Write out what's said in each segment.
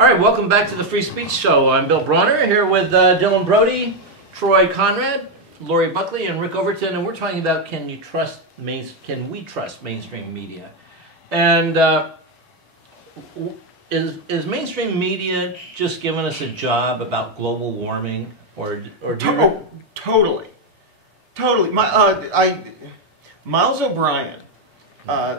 All right, welcome back to the Free Speech Show. I'm Bill Bronner here with Dylan Brody, Troy Conrad, Laurie Buckley, and Rick Overton, and we're talking about can we trust mainstream media? And is mainstream media just giving us a job about global warming, or do you... Totally. Miles O'Brien,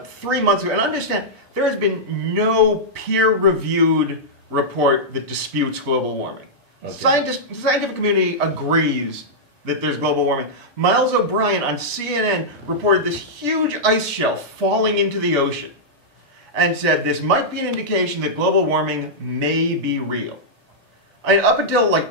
3 months ago, and understand there has been no peer-reviewed report that disputes global warming. Okay. The scientific community agrees that there's global warming. Miles O'Brien on CNN reported this huge ice shelf falling into the ocean and said this might be an indication that global warming may be real. Up until like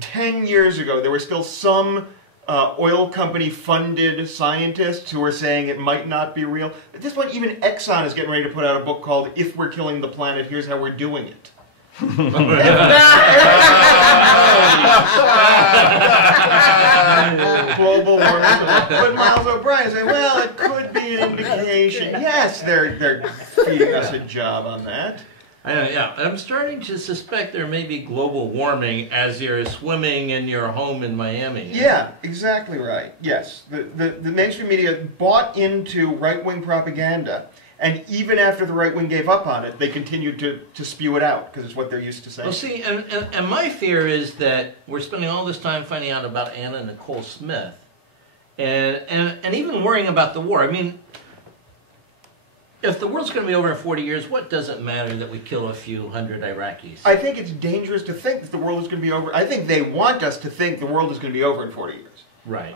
10 years ago, there were still some oil company funded scientists who were saying it might not be real. At this point, even Exxon is getting ready to put out a book called If We're Killing the Planet, Here's How We're Doing It. Global warming. But Miles O'Brien saying, well, it could be an indication. Yes, they're feeding us a job on that. Yeah, I'm starting to suspect there may be global warming as you're swimming in your home in Miami. Yeah, exactly right. Yes, the mainstream media bought into right-wing propaganda, and even after the right wing gave up on it, they continued to spew it out because it's what they're used to saying. Well, see, and my fear is that we're spending all this time finding out about Anna Nicole Smith, and even worrying about the war. I mean, if the world's going to be over in 40 years, what does it matter that we kill a few hundred Iraqis? I think it's dangerous to think that the world is going to be over. I think they want us to think the world is going to be over in 40 years. Right.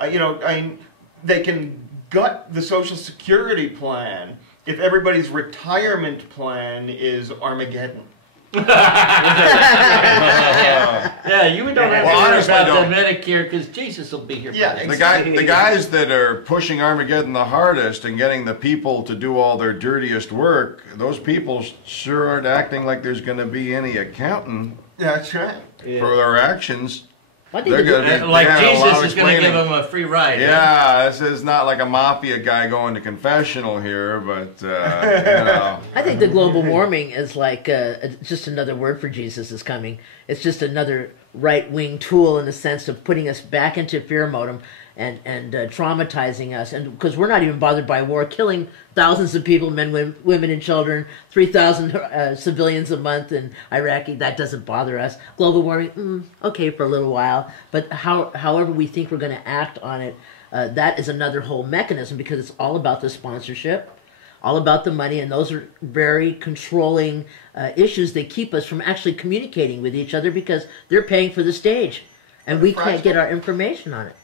They can gut the Social Security plan if everybody's retirement plan is Armageddon. Yeah, you don't have to worry about the Medicare because Jesus will be here. Yeah, exactly. The guys that are pushing Armageddon the hardest and getting the people to do all their dirtiest work, those people sure aren't acting like there's going to be any accounting. That's right. For their actions. They're going to be like Jesus is going to give them a free ride. Yeah, this is not like a mafia guy going to confessional here, but you know. I think the global warming is like just another word for Jesus is coming. It's just another right-wing tool in the sense of putting us back into fear mode and traumatizing us, and because we're not even bothered by war, killing thousands of people, men, women, and children, 3,000 civilians a month in Iraq, that doesn't bother us. Global warming, okay for a little while, but however we think we're going to act on it, that is another whole mechanism because it's all about the sponsorship, all about the money, and those are very controlling issues that keep us from actually communicating with each other because they're paying for the stage, and we can't get our information on it.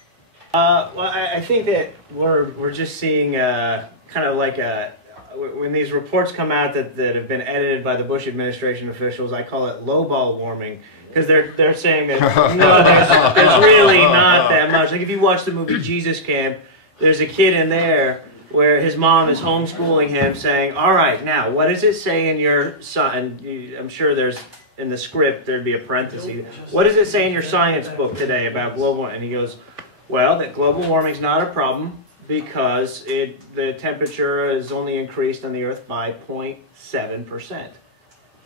Well, I think that we're just seeing kind of like when these reports come out that have been edited by the Bush administration officials, I call it lowball warming because they're saying that no, there's really not that much. Like if you watch the movie Jesus Camp, there's a kid in there where his mom is homeschooling him, saying, "All right, now what does it say in your son?" I'm sure there's in the script there'd be a parenthesis. What does it say in your science book today about global? And he goes, well, that global warming is not a problem because the temperature is only increased on the Earth by 0.7%.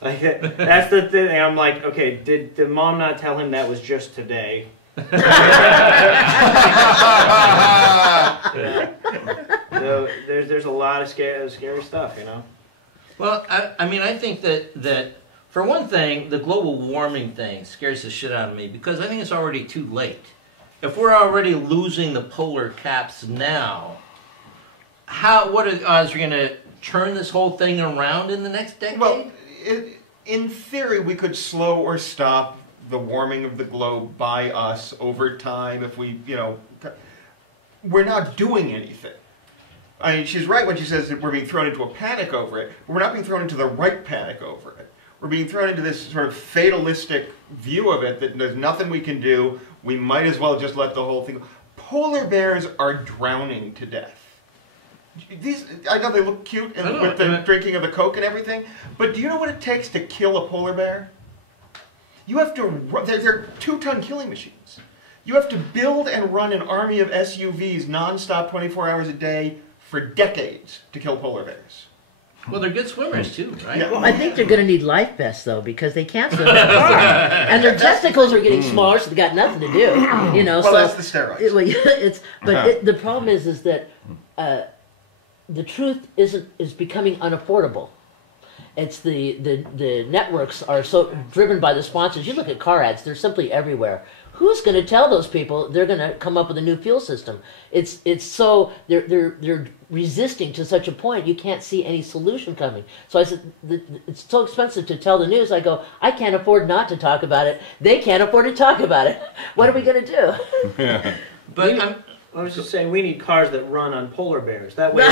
Like that's the thing. I'm like, okay, did the mom not tell him that was just today? So there's a lot of scary stuff, you know. Well, I mean, I think that for one thing, the global warming thing scares the shit out of me because I think it's already too late. If we're already losing the polar caps now, what are the odds we're going to turn this whole thing around in the next decade? Well, in theory, we could slow or stop the warming of the globe by us over time if we, we're not doing anything. I mean, she's right when she says that we're being thrown into a panic over it, but we're not being thrown into the right panic over it. We're being thrown into this sort of fatalistic view of it that there's nothing we can do. We might as well just let the whole thing go. Polar bears are drowning to death. I know they look cute with the drinking of the Coke and everything, but do you know what it takes to kill a polar bear? You have to, they're 2-ton killing machines. You have to build and run an army of SUVs nonstop 24 hours a day for decades to kill polar bears. Well, they're good swimmers too, right? Yeah. Well, I think they're going to need life vests though, because they can't swim. And their testicles are getting smaller, so they got nothing to do. You know, Well, so that's the steroids. the problem is that the truth is becoming unaffordable. It's the networks are so driven by the sponsors. You look at car ads; they're simply everywhere. Who's going to tell those people they're going to come up with a new fuel system? It's so they're resisting to such a point you can't see any solution coming. So I said it's so expensive to tell the news. I go, I can't afford not to talk about it. They can't afford to talk about it. What are we going to do? Yeah. But I was just saying we need cars that run on polar bears. That way, it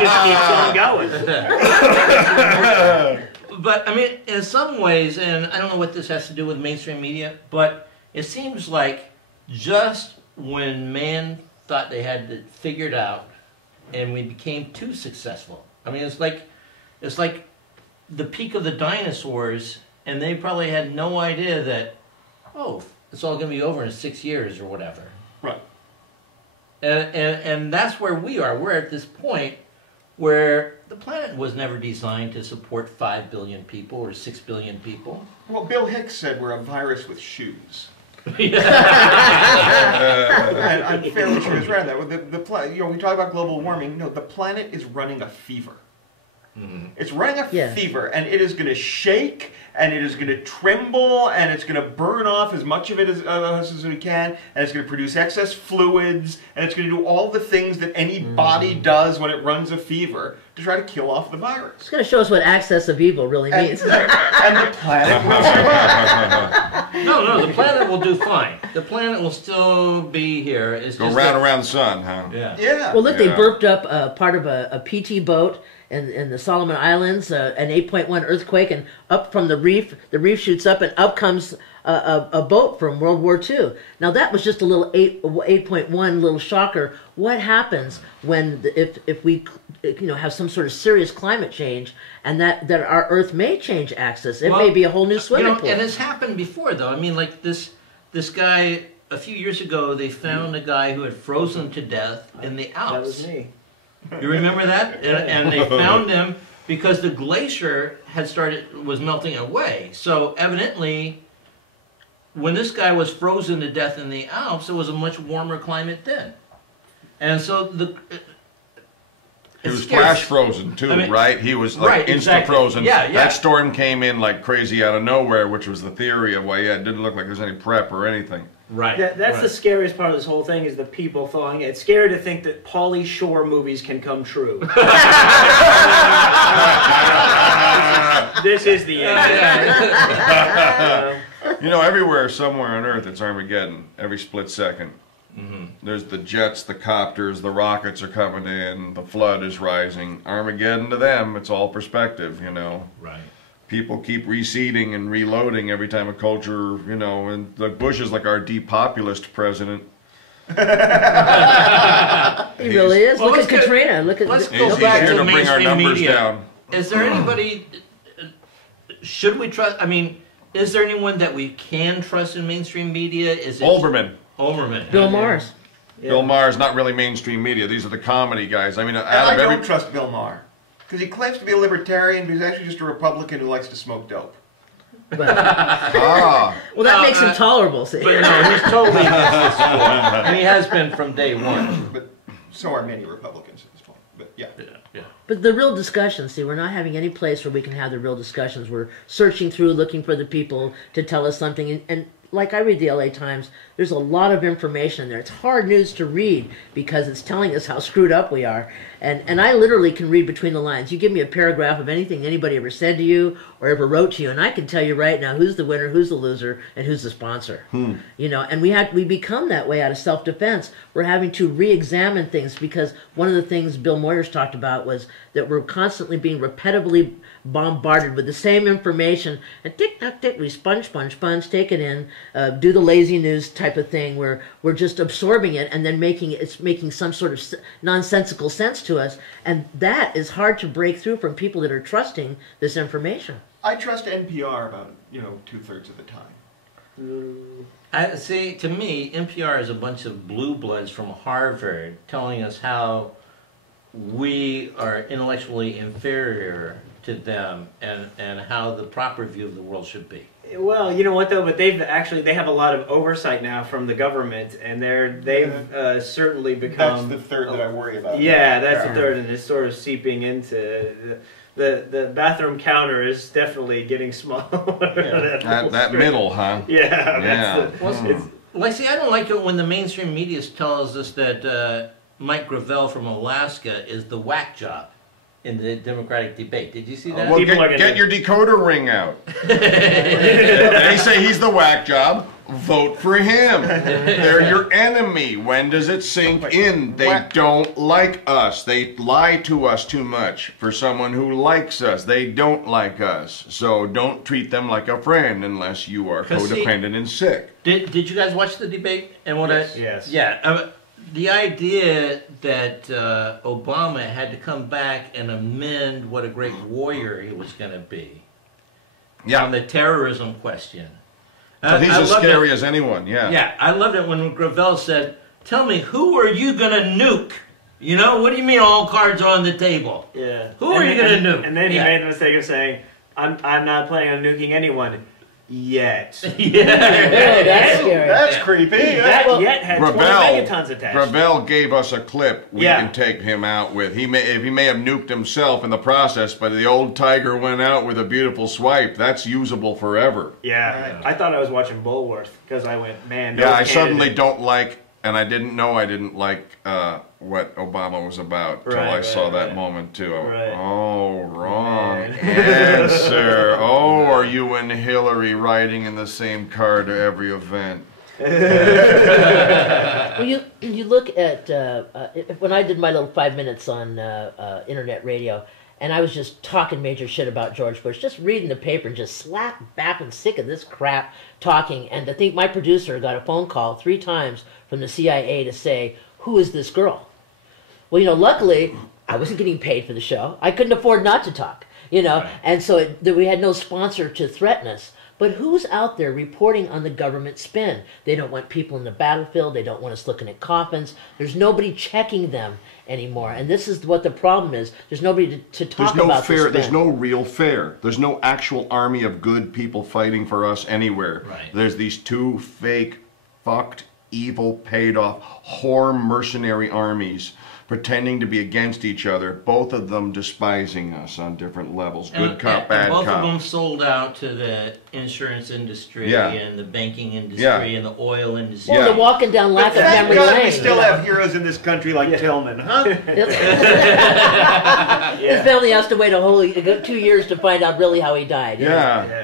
just keeps on going. But I mean, in some ways, and I don't know what this has to do with mainstream media, but it seems like just when man thought they had it figured out, and we became too successful. I mean, it's like the peak of the dinosaurs, and they probably had no idea that, oh, it's all going to be over in 6 years or whatever. Right. And that's where we are. We're at this point where the planet was never designed to support 5 billion people or 6 billion people. Well, Bill Hicks said we're a virus with shoes. Yeah. And I'm fairly sure he's right on that. You know, we talk about global warming. No, the planet is running a fever. Mm-hmm. It's running a fever, and it is going to shake, and it is going to tremble, and it's going to burn off as much of it as we can, and it's going to produce excess fluids, and it's going to do all the things that any body does when it runs a fever to try to kill off the virus. It's going to show us what access of evil really means. And the planet will survive. No, the planet will do fine. The planet will still be here. It's Go just round around the sun, huh? Yeah. Yeah. Well, look, they Yeah. burped up part of a PT boat in the Solomon Islands, an 8.1 earthquake, and up from the reef shoots up, and up comes a boat from World War II. Now that was just a little 8.1 little shocker. What happens when if we have some sort of serious climate change, and that our Earth may change axis? It may be a whole new swimming pool. And it's happened before, though. I mean, like this guy a few years ago, they found a guy who had frozen to death in the Alps. That was me. You remember that? And they found him because the glacier was melting away. So evidently, when this guy was frozen to death in the Alps, it was a much warmer climate then. And so He was flash frozen too, right? He was like instant frozen. Yeah. That storm came in like crazy out of nowhere, which was the theory of why it didn't look like there's any prep or anything. Right. That's the scariest part of this whole thing is the people thawing it. It's scary to think that Pauly Shore movies can come true. This is the end. You know, everywhere, somewhere on Earth, it's Armageddon every split second. Mm-hmm. There's the jets, the copters, the rockets are coming in, the flood is rising. Armageddon to them, it's all perspective, you know. Right. People keep reseeding and reloading every time a culture, you know, and the Bush is like our depopulist president. He really is. Well, look at Katrina. Let's He's go back here to to bring our mainstream numbers media. down. Is there anybody? Should we trust? I mean, is there anyone that we can trust in mainstream media? Is it Olbermann. Bill Maher's. Yeah. Bill Maher's not really mainstream media. These are the comedy guys. I mean, out I of every... don't trust Bill Maher. Because he claims to be a libertarian, but he's actually just a Republican who likes to smoke dope. Ah. Well, that makes him tolerable. See? But no, he's totally against this war, and he has been from day one. But so are many Republicans at this point. But yeah. Yeah. But the real discussions, see, we're not having any place where we can have the real discussions. We're searching through, looking for the people to tell us something. And like I read the LA Times, there's a lot of information in there. It's hard news to read because it's telling us how screwed up we are. And I literally can read between the lines. You give me a paragraph of anything anybody ever said to you or ever wrote to you, and I can tell you right now who's the winner, who's the loser, and who's the sponsor. You know, and we become that way out of self-defense. We're having to re-examine things because one of the things Bill Moyers talked about was that we're constantly being repetitively bombarded with the same information, and tick-tock-tick, we sponge, take it in, do the lazy news type of thing where we're just absorbing it and then making some sort of nonsensical sense to us, and that is hard to break through from people that are trusting this information. I trust NPR about, 2/3 of the time. See, to me, NPR is a bunch of blue bloods from Harvard telling us how we are intellectually inferior to them, and how the proper view of the world should be. Well, you know what though, but they have a lot of oversight now from the government, and they've certainly become. That's the third that I worry about. Yeah, that's the third, and it's sort of seeping into the bathroom counter is definitely getting smaller. That middle, huh? Yeah. Yeah. Well, see, I don't like it when the mainstream media tells us that Mike Gravel from Alaska is the whack job in the Democratic debate. Did you see that? Well, get your decoder ring out. They say he's the whack job. Vote for him. They're your enemy. When does it sink in? They don't like us. They lie to us too much. For someone who likes us, they don't like us. So don't treat them like a friend unless you are codependent and sick. Did you guys watch the debate? And what Yes. Yeah. The idea that Obama had to come back and amend what a great warrior he was going to be on the terrorism question. So he's as scary as anyone, Yeah, I loved it when Gravel said, "Tell me, who are you going to nuke? You know, what do you mean all cards are on the table? Yeah. Who are you going to nuke?" And then he made the mistake of saying, I'm not planning on nuking anyone. Yet. That's scary. That's creepy. That yet had 20 megatons attached. Gravel gave us a clip we can take him out with. He may have nuked himself in the process, but the old tiger went out with a beautiful swipe. That's usable forever. Yeah. I thought I was watching Bulworth because I went, man. Yeah, I suddenly don't like, and I didn't know I didn't like what Obama was about till I saw that moment too. Oh, wrong answer. Oh, are you and Hillary riding in the same car to every event? Well, you look at when I did my little 5 minutes on internet radio, and I was just talking major shit about George Bush, just reading the paper and just slap back and sick of this crap talking. And I think my producer got a phone call 3 times from the CIA to say, "Who is this girl?" Well, luckily I wasn't getting paid for the show. I couldn't afford not to talk, and so we had no sponsor to threaten us. But who's out there reporting on the government spin? They don't want people in the battlefield. They don't want us looking at coffins. There's nobody checking them anymore. And this is what the problem is. There's nobody to talk about the spin. There's no real fair. There's no actual army of good people fighting for us anywhere. Right. There's these 2 fake, fucked, evil, paid-off, whore mercenary armies pretending to be against each other, both of them despising us on different levels. Good cop, bad cop. Both of them sold out to the insurance industry and the banking industry and the oil industry. Well, they're walking down lack of memory lane. We still have heroes in this country like Tillman, huh? His family has to wait a whole 2 years to find out really how he died.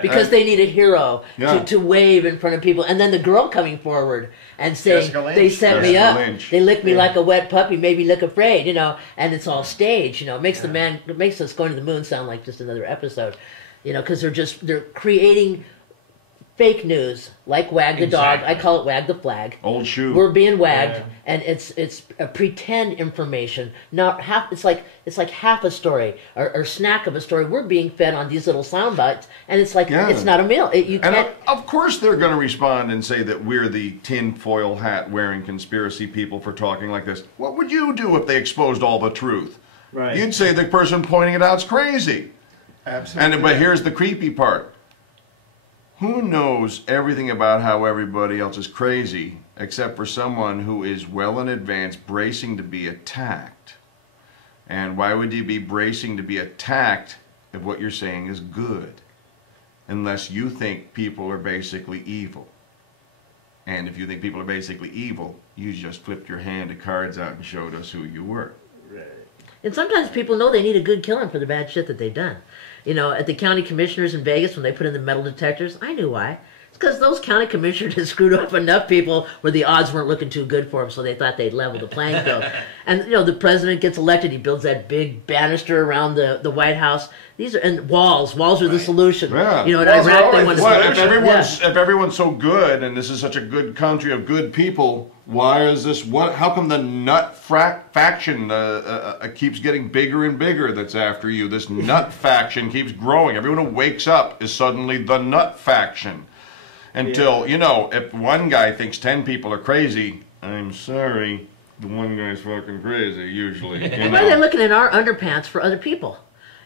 Because they need a hero to wave in front of people. And then the girl coming forward and saying, "They set me up. They licked me like a wet puppy, made me look afraid," and it's all staged. It makes us going to the moon sound like just another episode, because they're creating fake news like Wag the Dog. I call it Wag the Flag. Old shoe. We're being wagged, and it's a pretend information. Not half. It's like half a story or snack of a story. We're being fed on these little sound bites, and it's like it's not a meal. You can't. And of course, they're going to respond and say that we're the tinfoil hat wearing conspiracy people for talking like this. What would you do if they exposed all the truth? Right. You'd say the person pointing it out's crazy. Absolutely. But here's the creepy part. Who knows everything about how everybody else is crazy except for someone who is well in advance bracing to be attacked? And why would you be bracing to be attacked if what you're saying is good? Unless you think people are basically evil. And if you think people are basically evil, you just flipped your hand of cards out and showed us who you were. And sometimes people know they need a good killing for the bad shit that they've done. At the county commissioners in Vegas, when they put in the metal detectors, I knew why. It's because those county commissioners had screwed up enough people where the odds weren't looking too good for them, so they thought they'd level the playing field. And, the president gets elected, he builds that big banister around the White House. And walls are the solution. Yeah. In Iraq, they want to if everyone's so good, and this is such a good country of good people, why is this? How come the nut faction keeps getting bigger and bigger? That's after you. This nut faction keeps growing. Everyone who wakes up is suddenly the nut faction. Until if one guy thinks 10 people are crazy, I'm sorry, the one guy's fucking crazy, usually. And why are they looking in our underpants for other people?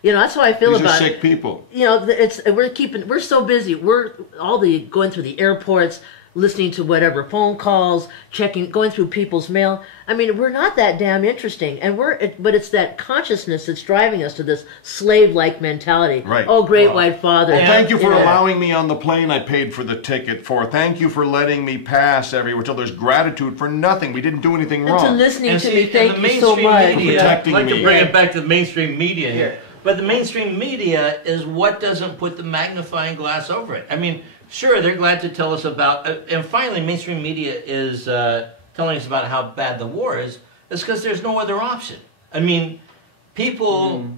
You know, that's how I feel These about are sick people. You know, we're so busy. We're going through the airports, listening to whatever phone calls, going through people's mail. I mean, we're not that damn interesting, and but it's that consciousness that's driving us to this slave-like mentality. Right. Oh, great white father. Well, thank you for allowing me on the plane I paid for the ticket for. Thank you for letting me pass everywhere. So there's gratitude for nothing. We didn't do anything wrong. And to listening and to see, me, thank you so much. Media, I'd like to bring me. it back to the mainstream media here. But the mainstream media is what doesn't put the magnifying glass over it. I mean, sure, they're glad to tell us about, and finally, mainstream media is telling us about how bad the war is. It's because there's no other option. I mean, people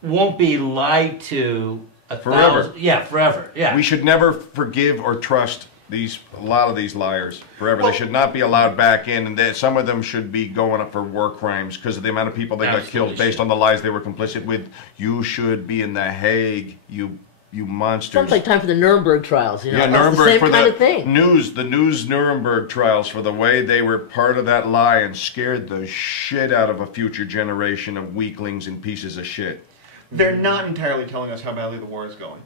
won't be lied to Forever. Forever. Yeah. We should never forgive or trust a lot of these liars forever. Well, they should not be allowed back in, and some of them should be going up for war crimes because of the amount of people they got killed based on the lies they were complicit with. You should be in The Hague, you monsters. Sounds like time for the Nuremberg trials. You know, Yeah, that's Nuremberg the same for kind of thing. the news Nuremberg trials for the way they were part of that lie and scared the shit out of a future generation of weaklings and pieces of shit. They're not entirely telling us how badly the war is going.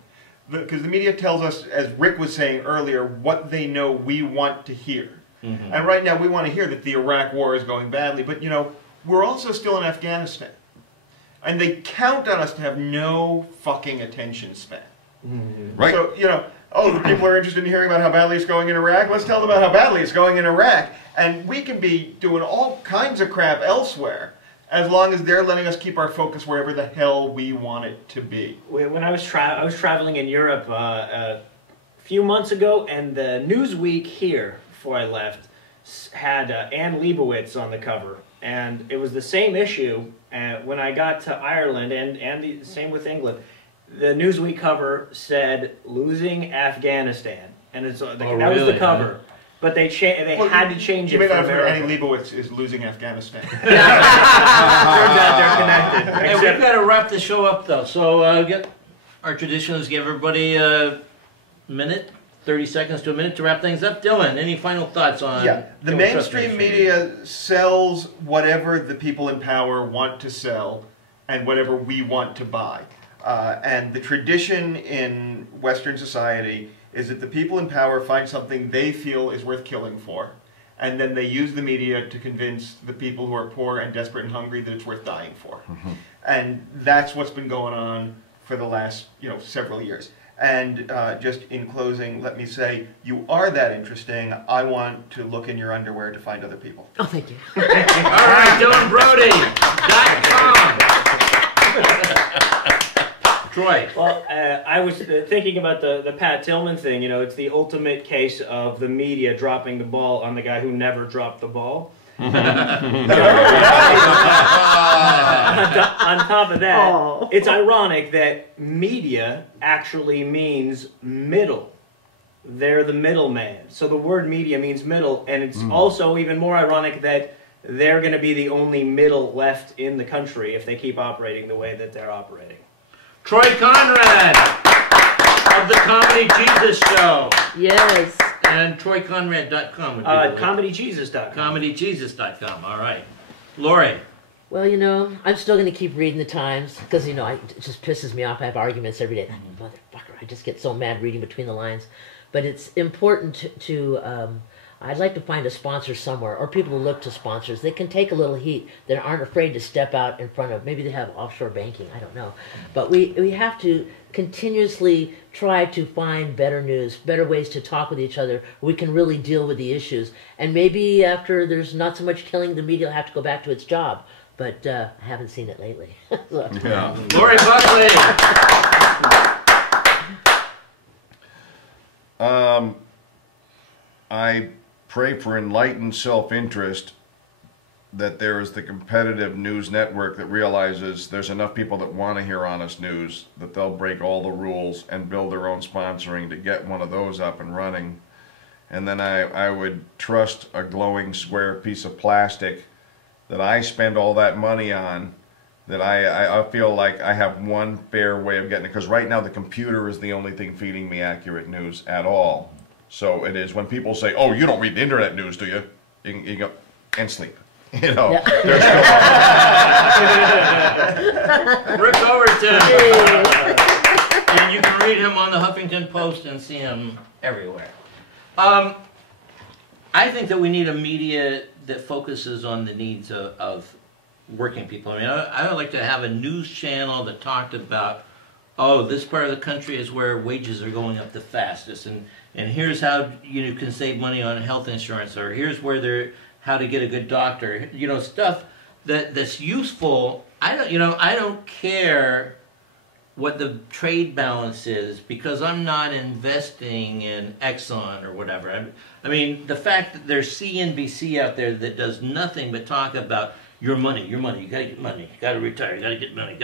Because the media tells us, as Rick was saying earlier, what they know we want to hear. Mm-hmm. And right now we want to hear that the Iraq war is going badly, but, you know, we're also still in Afghanistan. And they count on us to have no fucking attention span. Mm-hmm. Right. So, you know, the people are interested in hearing about how badly it's going in Iraq. Let's tell them about how badly it's going in Iraq. And we can be doing all kinds of crap elsewhere, as long as they're letting us keep our focus wherever the hell we want it to be. When I was traveling in Europe a few months ago, and the Newsweek here, before I left, had Anne Leibovitz on the cover. And it was the same issue when I got to Ireland, and the same with England. The Newsweek cover said, "Losing Afghanistan." And that was the cover. But they had to change it. You may not for have heard America. Annie Leibovitz is losing Afghanistan. Turns out they're connected. Hey, we've got to wrap the show up, though. So our tradition is give everybody a minute, 30 seconds to a minute to wrap things up. Dylan, any final thoughts on... Yeah, the mainstream media sells whatever the people in power want to sell and whatever we want to buy. And the tradition in Western society is that the people in power find something they feel is worth killing for, and then they use the media to convince the people who are poor and desperate and hungry that it's worth dying for. Mm-hmm. And that's what's been going on for the last, several years. And just in closing, let me say, you are that interesting. I want to look in your underwear to find other people. Oh, thank you. All right, DylanBrody.com. Troy. Well, I was thinking about the Pat Tillman thing. It's the ultimate case of the media dropping the ball on the guy who never dropped the ball. On top of that, It's ironic that media actually means middle. They're the middleman. So the word media means middle, and it's also even more ironic that they're going to be the only middle left in the country if they keep operating the way that they're operating. Troy Conrad of the Comedy Jesus Show. Yes. And TroyConrad.com. ComedyJesus.com. ComedyJesus.com. All right. Laurie. Well, I'm still going to keep reading the Times because, it just pisses me off. I have arguments every day. Motherfucker, I just get so mad reading between the lines. But it's important to I'd like to find a sponsor somewhere, or people who look to sponsors. They can take a little heat, that aren't afraid to step out in front of, maybe they have offshore banking, I don't know. But we have to continuously try to find better news, better ways to talk with each other. We can really deal with the issues. And maybe after there's not so much killing, the media will have to go back to its job. But I haven't seen it lately. Yeah. Laurie Buckley. I pray for enlightened self-interest, that there is the competitive news network that realizes there's enough people that want to hear honest news that they'll break all the rules and build their own sponsoring to get one of those up and running. And then I would trust a glowing square piece of plastic that I spend all that money on, that I feel like I have one fair way of getting it. Because right now the computer is the only thing feeding me accurate news at all. So it is when people say, "Oh, you don't read the internet news, do you?" You can go and sleep. You know, Yeah. there's Rick Overton. And you can read him on the Huffington Post and see him everywhere. I think that we need a media that focuses on the needs of working people. I mean, I would like to have a news channel that talked about, oh, this part of the country is where wages are going up the fastest, and here's how you can save money on health insurance, or here's where how to get a good doctor. You know, stuff that's useful. I don't care what the trade balance is, because I'm not investing in Exxon or whatever. I mean, the fact that there's CNBC out there that does nothing but talk about your money, you gotta get money, you gotta retire, you gotta get money,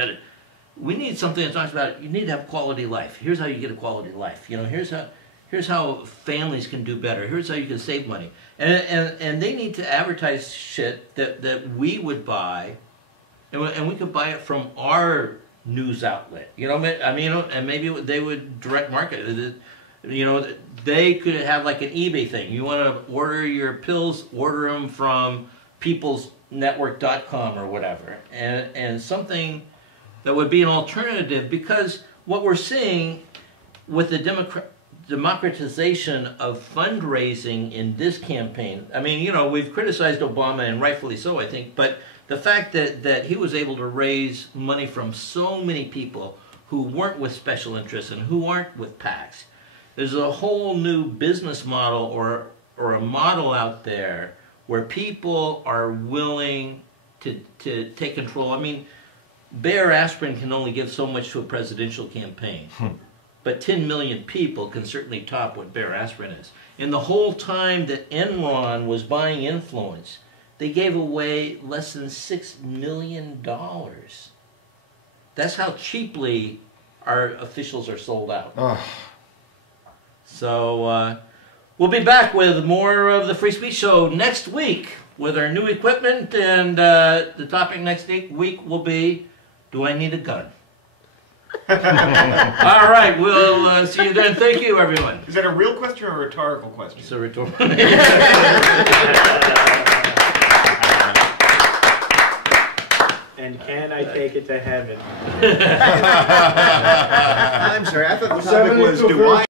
we need something that talks about, you need to have quality life. Here's how you get a quality life. You know, here's how families can do better. Here's how you can save money. And they need to advertise shit that we would buy, and we could buy it from our news outlet. You know, I mean, and maybe they would direct market it. You know, they could have like an eBay thing. You want to order your pills, order them from peoplesnetwork.com or whatever, and something that would be an alternative, because what we're seeing with the democratization of fundraising in this campaign, I mean, you know, we've criticized Obama, and rightfully so, I think, but the fact that he was able to raise money from so many people who weren't with special interests and who aren't with PACs, there's a whole new business model or a model out there where people are willing to take control. I mean, Bayer aspirin can only give so much to a presidential campaign. But 10 million people can certainly top what Bayer aspirin is. In the whole time that Enron was buying influence, they gave away less than $6 million. That's how cheaply our officials are sold out. Oh. So we'll be back with more of the Free Speech Show next week with our new equipment, and the topic next week will be, do I need a gun? All right, we'll see you then. Thank you, everyone. Is that a real question or a rhetorical question? It's a rhetorical. And can I take it to heaven? I'm sorry, I thought the topic was, do I